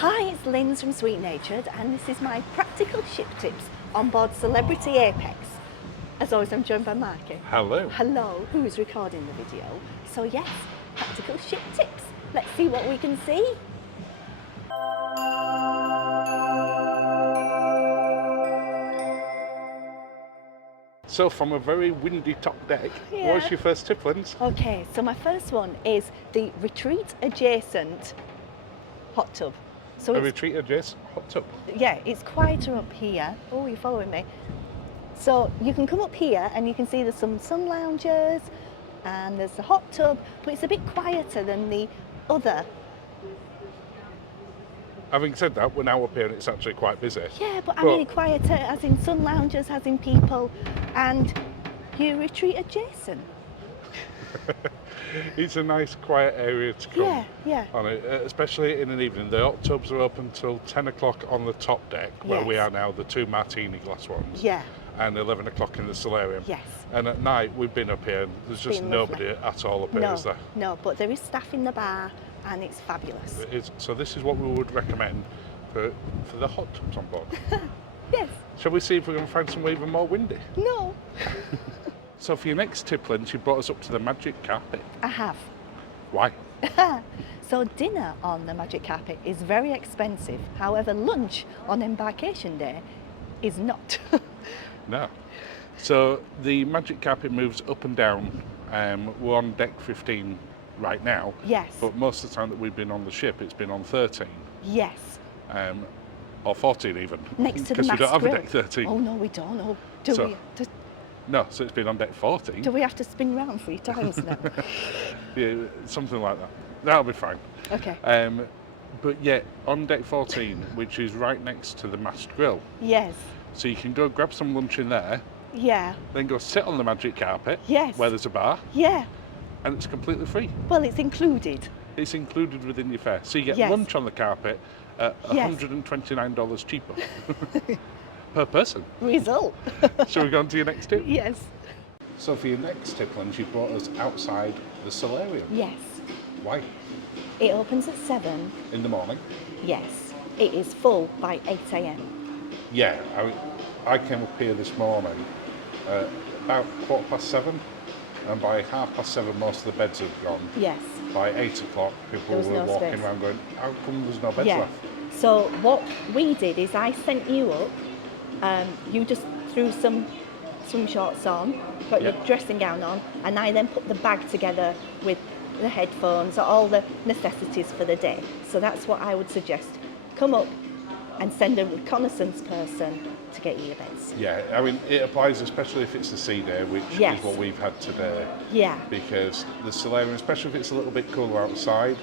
Hi, it's Linz from Sweet Natured, and this is my practical ship tips on board Celebrity Apex. As always, I'm joined by Marky. Hello. Hello, who is recording the video. So yes, practical ship tips. Let's see what we can see. So from a very windy top deck, what's your first tip, Linz? Okay, so my first one is the retreat adjacent hot tub. So A retreat adjacent hot tub? Yeah, it's quieter up here. Oh, you're following me. So you can come up here and you can see there's some sun loungers and there's the hot tub, but it's a bit quieter than the other. Having said that, we're now up here and it's actually quite busy. Yeah, but I mean quieter as in sun loungers, as in people, and you retreat adjacent. It's a nice quiet area to come on it, especially in an evening. The hot tubs are open until 10 o'clock on the top deck, where we are now, the two martini glass ones. Yeah. And 11 o'clock in the solarium. Yes. And at night, we've been up here, and there's just nobody at all up here, is there? No, but there is staff in the bar, and it's fabulous. It is. So this is what we would recommend for the hot tubs on board. Yes. Shall we see if we can find somewhere even more windy? No. So for your next tip, Linz, you brought us up to the magic carpet. I have. Why? So dinner on the magic carpet is very expensive. However, lunch on embarkation day is not. No. So the magic carpet moves up and down. We're on deck 15 right now. Yes. But most of the time that we've been on the ship, it's been on 13. Yes. Or 14 even. Next to the mast grill. Because we don't have grill. a deck 13. Oh no, we don't. Oh, do we? No, so it's been on deck 14. Do we have to spin round 3 times now? Yeah, something like that. That'll be fine. Okay. But yeah, on deck 14, which is right next to the mast grill. Yes. So you can go grab some lunch in there. Yeah. Then go sit on the magic carpet. Yes. Where there's a bar. Yeah. And it's completely free. Well, it's included. It's included within your fare. So you get lunch on the carpet at $129 cheaper. Per person. Result. Shall we go on to your next tip? Yes. So for your next tip, Linz, you brought us outside the solarium. Yes. Why? It opens at 7. In the morning? Yes. It is full by 8 a.m. Yeah, I came up here this morning about 7:15, and by 7:30 most of the beds had gone. Yes. By 8 o'clock, people were walking around going, how come there's no beds left? So what we did is I sent you up, you just threw some swim shorts on, got your dressing gown on, and I then put the bag together with the headphones, all the necessities for the day. So that's what I would suggest. Come up and send a reconnaissance person to get you your beds. Yeah, I mean, it applies especially if it's a sea day, which is what we've had today. Yeah. Because the solarium, especially if it's a little bit cooler outside,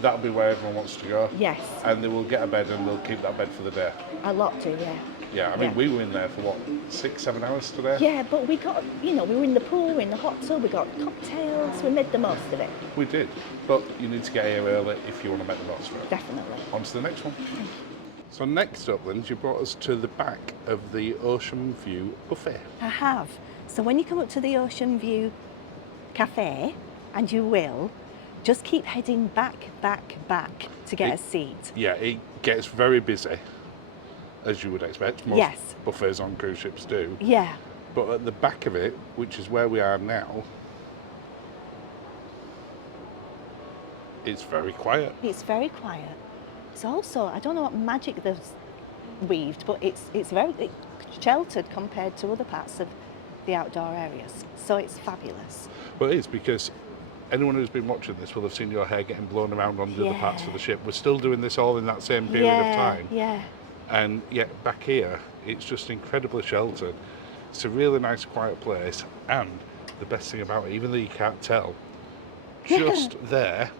that'll be where everyone wants to go. Yes. And they will get a bed and they'll keep that bed for the day. A lot do, yeah. Yeah, I mean, we were in there for what, 6-7 hours today? Yeah, but we got, we were in the pool, we were in the hot tub, we got cocktails, we made the most of it. We did, but you need to get here early if you want to make the most of it. Definitely. On to the next one. So next up, Linz, you brought us to the back of the Ocean View buffet. I have. So when you come up to the Ocean View Cafe, and you will, just keep heading back to get a seat. Yeah, it gets very busy, as you would expect. Most buffets on cruise ships do. Yeah. But at the back of it, which is where we are now, it's very quiet. It's very quiet. It's also, I don't know what magic they've weaved, but it's very sheltered compared to other parts of the outdoor areas. So it's fabulous. Well, it is, because anyone who's been watching this will have seen your hair getting blown around on the other parts of the ship. We're still doing this all in that same period of time. Yeah. And yet back here, it's just incredibly sheltered. It's a really nice, quiet place. And the best thing about it, even though you can't tell, just there,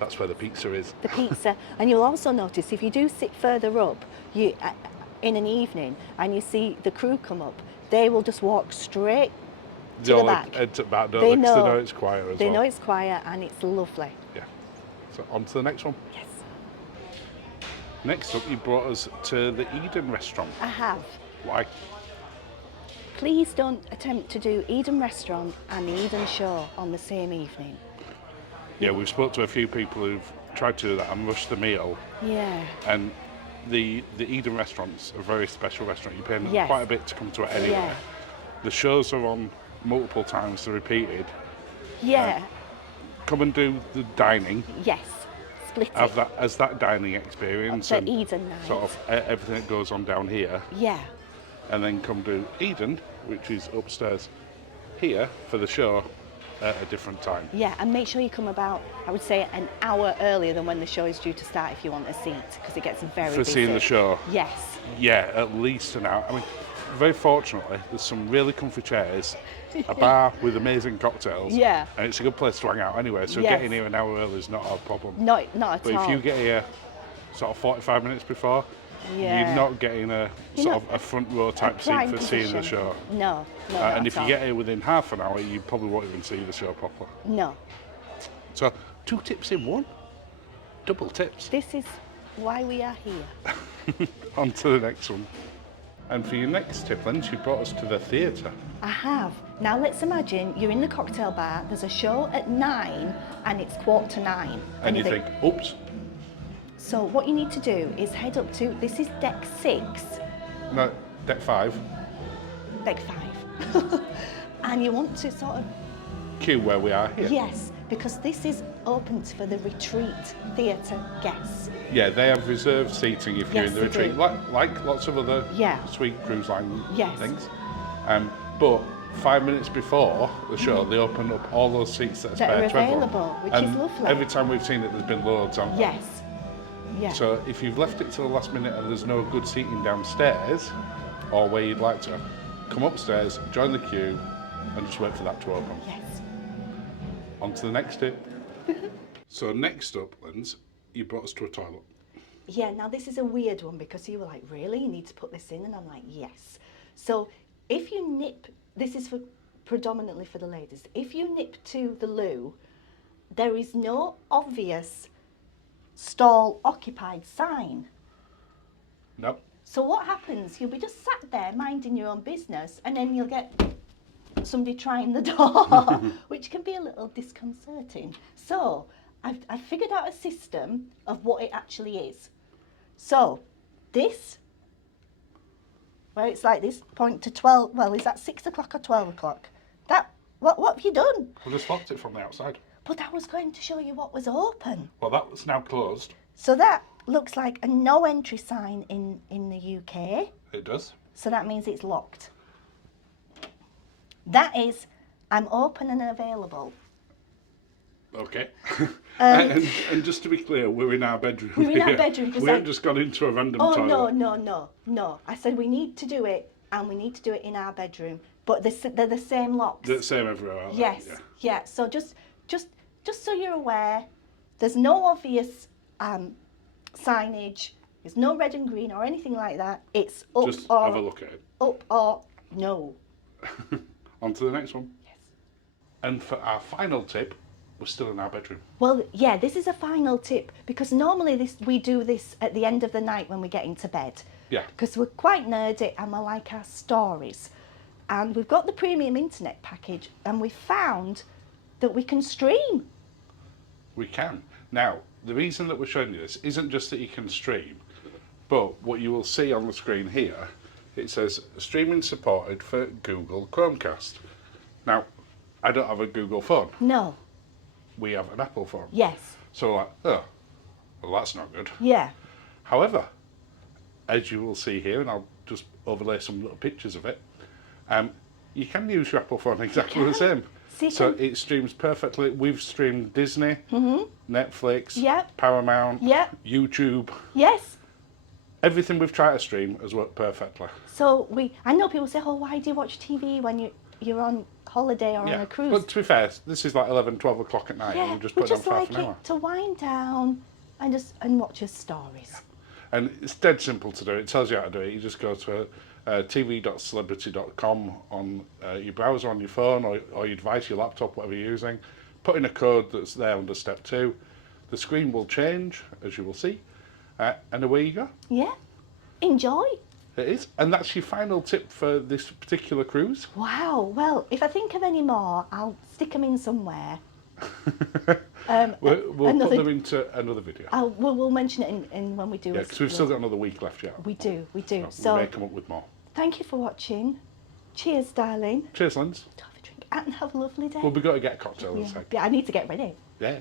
that's where the pizza is. The pizza. And you'll also notice if you do sit further up, you in an evening, and you see the crew come up, they will just walk straight to the back. They know it's quiet as well. They know it's quiet and it's lovely. Yeah. So on to the next one. Yes. Next up, you brought us to the Eden restaurant. I have. Why? Please don't attempt to do Eden restaurant and the Eden show on the same evening. Yeah, we've spoke to a few people who've tried to do that and rush the meal. Yeah. And the Eden restaurant's a very special restaurant. You're paying Yes. quite a bit to come to it anyway. Yeah. The shows are on multiple times, they're repeated. Yeah. Come and do the dining. Yes. Split it. Have that as that dining experience. The and Eden night. sort of everything that goes on down here. Yeah. And then come do Eden, which is upstairs here for the show at a different time. Yeah, and make sure you come about, I would say, an hour earlier than when the show is due to start if you want a seat, because it gets very For busy. seeing the show. Yes. Yeah, at least an hour. I mean, very fortunately, there's some really comfy chairs, a bar with amazing cocktails. Yeah. And it's a good place to hang out anyway, so Yes. getting here an hour early is not a problem. Not at But all. if you get here sort of 45 minutes before, Yeah. you're not getting a You're sort not of a front row type seat prime for seeing the position. show. No, not And at if you all. get here within half an hour, you probably won't even see the show properly. No. So 2 tips in 1, double tips. This is why we are here. On to the next one. And for your next tip, Lynn, she brought us to the theatre. I have. Now let's imagine you're in the cocktail bar, there's a show at 9 and it's 8:45. And you think, oops, So what you need to do is head up to, this is deck 6, no, deck 5, deck 5. And you want to sort of, queue where we are here. yes, because this is open for the retreat theatre guests. Yeah, they have reserved seating if you're Yes, in the they retreat, do. like lots of other Yeah. sweet cruise line Yes. things. But 5 minutes before the show, they open up all those seats that are That are spare to everyone. available, which And is lovely. every time we've seen it, there's been loads on. Yes. Yeah. So if you've left it to the last minute and there's no good seating downstairs, or where you'd like to, come upstairs, join the queue, and just wait for that to open. Yes. On to the next tip. So next up, Linz, you brought us to a toilet. Yeah, now this is a weird one because you were like, really? You need to put this in? And I'm like, yes. So if you nip, this is for predominantly for the ladies, if you nip to the loo, there is no obvious stall occupied sign. Nope. So what happens? You'll be just sat there minding your own business and then you'll get somebody trying the door, which can be a little disconcerting. So I've figured out a system of what it actually is. So this, where it's like this, point to 12, well, is that 6 o'clock or 12 o'clock? That, what have you done? We just locked it from the outside. But I was going to show you what was open. Well, that's now closed. So that looks like a no entry sign in the UK. It does. So that means it's locked. That is, I'm open and available. Okay. And just to be clear, we're in our bedroom. We're in our here. bedroom, 'cause We haven't just gone into a random Oh, toilet. no. I said we need to do it, and we need to do it in our bedroom. But they're the same locks. The same everywhere, aren't they? Yes, Yeah. yeah. So just so you're aware, there's no obvious signage. There's no red and green or anything like that. It's up Just or have a look at it. up or no. On to the next one. Yes. And for our final tip, we're still in our bedroom. Well, yeah, this is a final tip because normally we do this at the end of the night when we get into bed. Yeah. Because we're quite nerdy and we like our stories. And we've got the premium internet package and we found that we can stream. We can. Now, the reason that we're showing you this isn't just that you can stream, but what you will see on the screen here, it says streaming supported for Google Chromecast. Now, I don't have a Google phone. No. We have an Apple phone. Yes. So like, oh, well that's not good. Yeah. However, as you will see here, and I'll just overlay some little pictures of it, you can use your Apple phone exactly the same. So it streams perfectly. We've streamed Disney, Netflix, Yep. Paramount, Yep. YouTube. Yes. Everything we've tried to stream has worked perfectly. So I know people say, oh, why do you watch TV when you're on holiday or on a cruise? But to be fair, this is like 11, 12 o'clock at night, and Yeah, we just we put it on just for like half an hour. it to wind down and watch us stories. And it's dead simple to do. It tells you how to do it. You just go to tv.celebrity.com on your browser on your phone or your device, your laptop, whatever you're using. Put in a code that's there under step 2. The screen will change, as you will see, and away you go. Yeah. Enjoy. It is. And that's your final tip for this particular cruise. Wow. Well, if I think of any more, I'll stick them in somewhere. We'll put another- them into another video. We'll mention it in when we do. Yeah, because we've still got another week left yet. We do. We So may come up with more. thank you for watching. Cheers, darling. Cheers, Linz. Have a drink and have a lovely day. Well, we've got to get a cocktail in a Yeah. sec. Yeah, I need to get ready. Yeah.